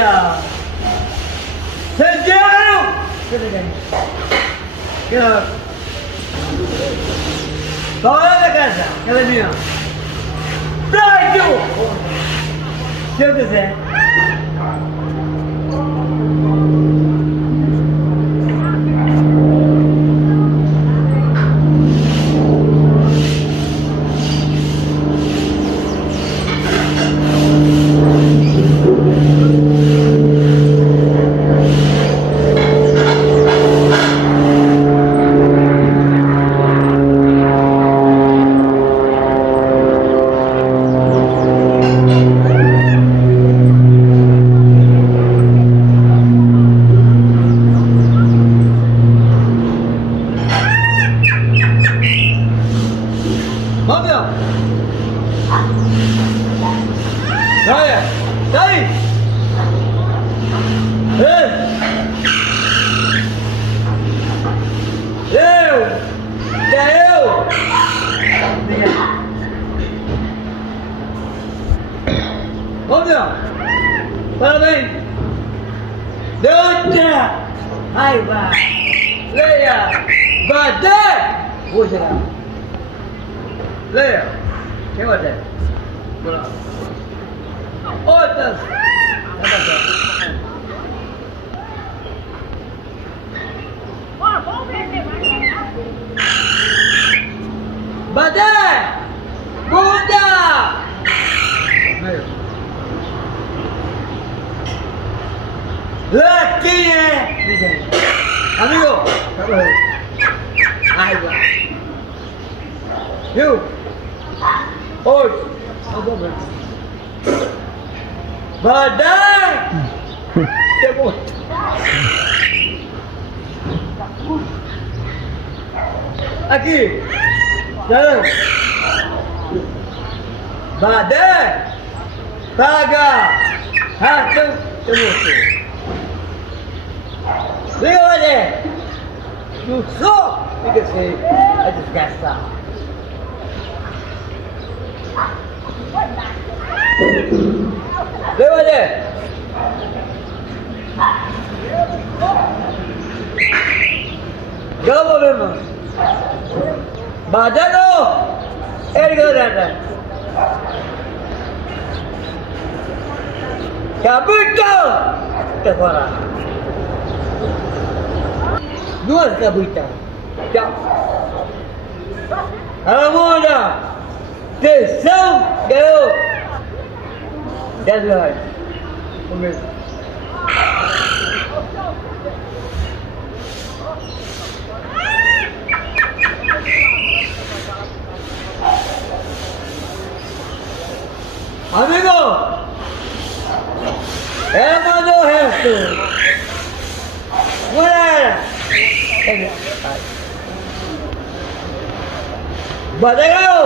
Olha! Sentiram? Fora da casa, aquela minha. Prédio! Se eu quiser. Olha, daí! Eu! Vamos lá! Parabéns! Doutra! Aí vai! Leia! Bater! Vou chegar! Leia! Quem vai ter? Vamos lá! Outras! Vamos ver se vai. Bater! Muda! Aqui é! Amigo! Aí vai! Viu? Hoje! Badai! Pegou! Aqui! Não! Badai! Paga! Rato! Pegou! Liga, Badai! No som! Fica assim! A desgastar! Leva ali! Gama mesmo! Badano! Ergadana! Cabuita! Até fora! Duas cabuitas! Tchau! Alamona! Atenção! Ganhou! 10 reais. Comigo. Amigo! Ela mandou o resto! Mulher! Badagão!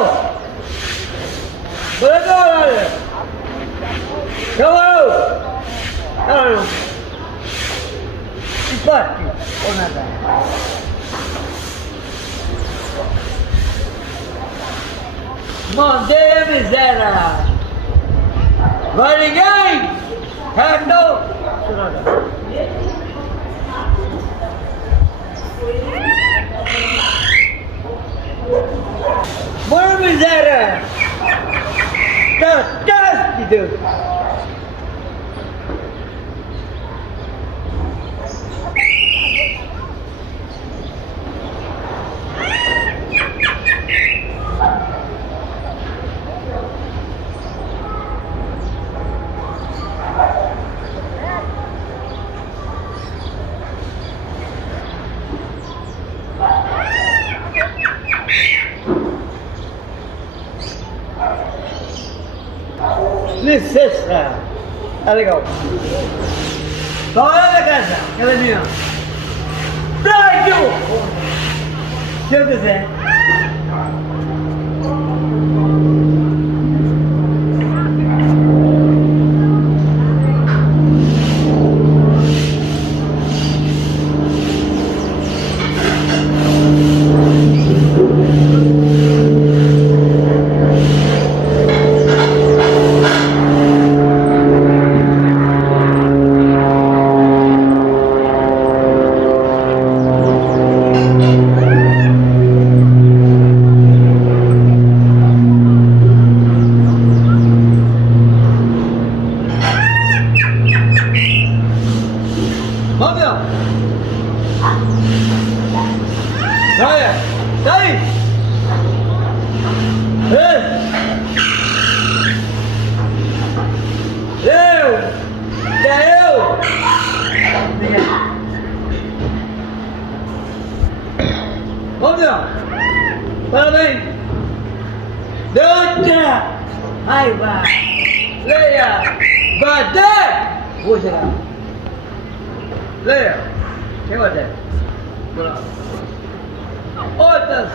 Badagão, olha! Hello! Hello! Empate ou nada? Mandei a miséria! Vai ninguém! Randou! Boa miséria! Tá de Deus! Licença! É legal. Fora da casa, aquela minha. Prédio! Se eu quiser. Olha, sai! Eu! É eu! Vamos lá! Parabéns! Doutor! Raiva! Leia! Bater! Vou chegar! Leia! Quem vai ter? Vamos lá! Outras!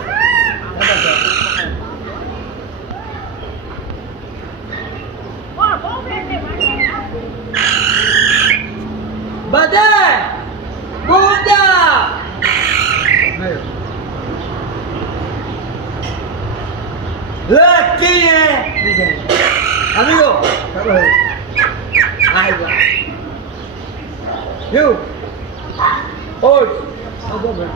Vamos ver quem vai. Bater! Muda! Lá quem é? Amigo! Ai, lá. Viu? Hoje, não vou ver.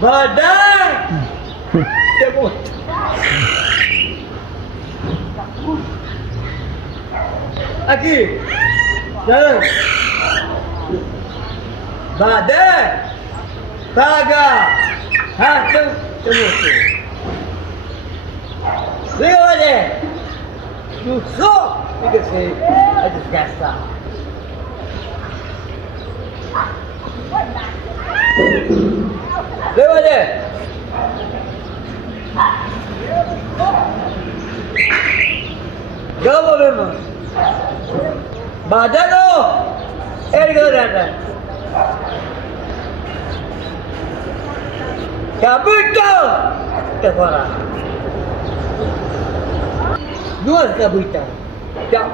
Bater! Chegou. Aqui! Não! Bader! Paga! Ratão! Eu mostrei! Liga, Bader! No som! Fica assim! A desgastar! Liga, Bader! Gama memang. Badan lo, datang. Kabut kau, terfara. Dua kabutan. Tak.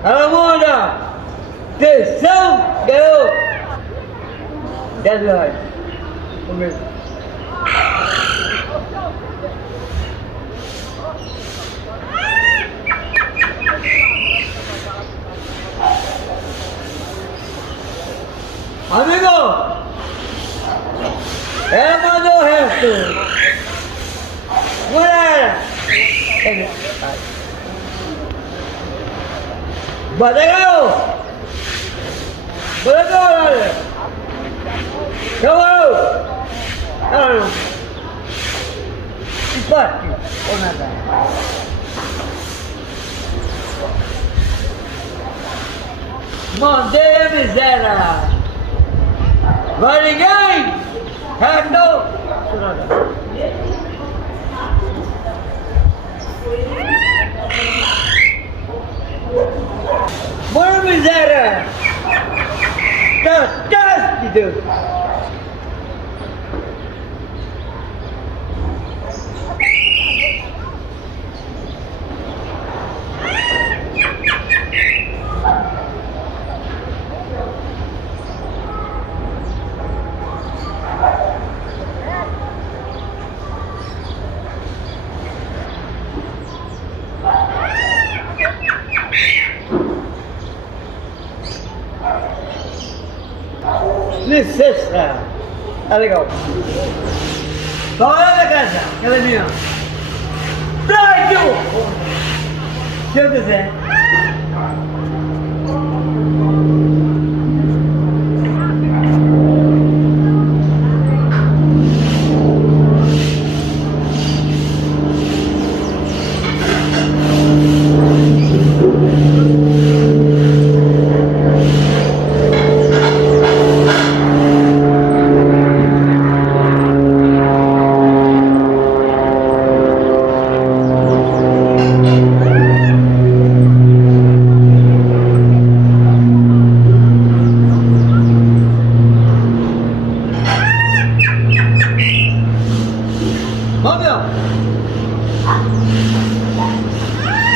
Kalau mau dah, kesam kau. Jalan. Ambil. Amigo, mando esto. Mulher, badagao, badagao, cavalo, empate ou nada. Mandei a miséria. Vai ninguém! Randou! Boa miséria! Tá de Deus! Licença! Tá legal. Fora da casa, aquela minha. Prédio! Se eu quiser.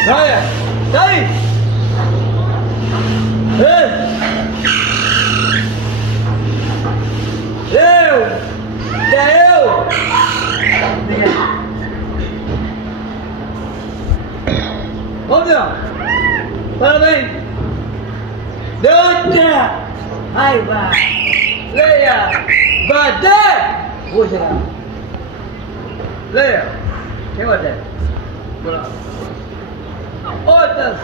Olha, sai! Eu! Vamos lá! Parabéns! Doutor! Raiva! Leia! Bater! Vou chegar! Leia! Quem vai ter? Vamos lá! Outras!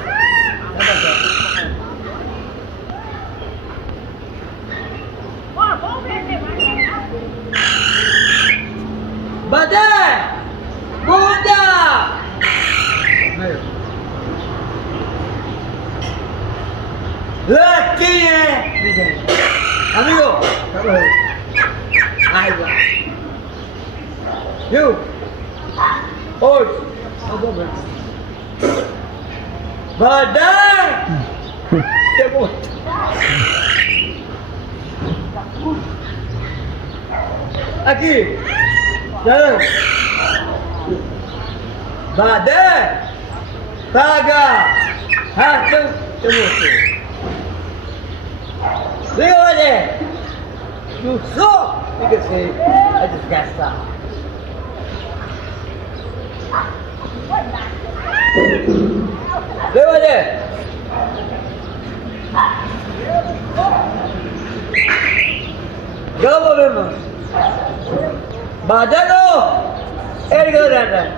Vai bater! Badai! Muda! Laki amigo, ahí va. You, hoy, Badai! Te gusta. Aqui, jalan. Badai, paga, harta, te gusta. Liga olha! No som! Fica assim, a desgastar. Liga olha! Jawab memang. Badan lo! Ergo datang.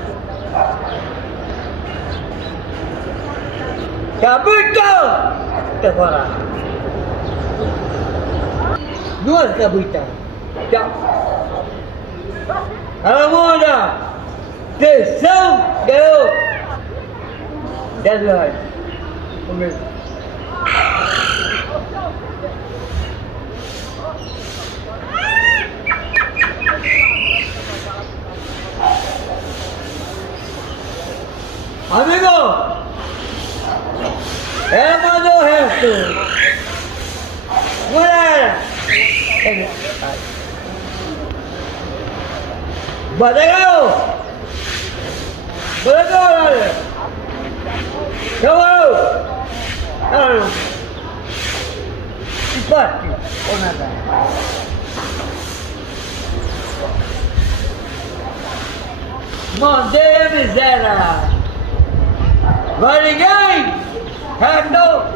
Kabut kau! Terfara. Duas cabritas. Já. Almoda. Atenção, garoto. 10 reais. Comigo. Amigo. Mandou o resto. Mulher. Badagao! Badagao olha! Chamou! Não! Empate! Ou nada? Mandei a miséria! Vai ninguém! Handou!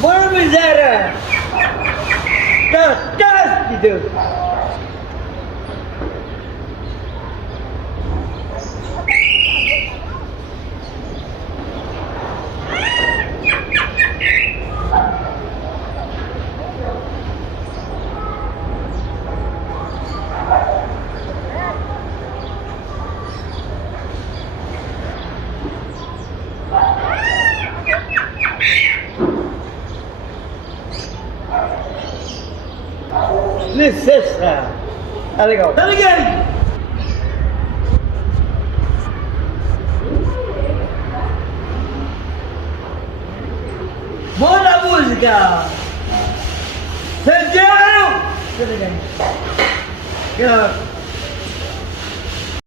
Boa miséria! Tá de Deus! Licença! Tá legal. Tá ligado? Boa música! Sentiram? Tá ligado?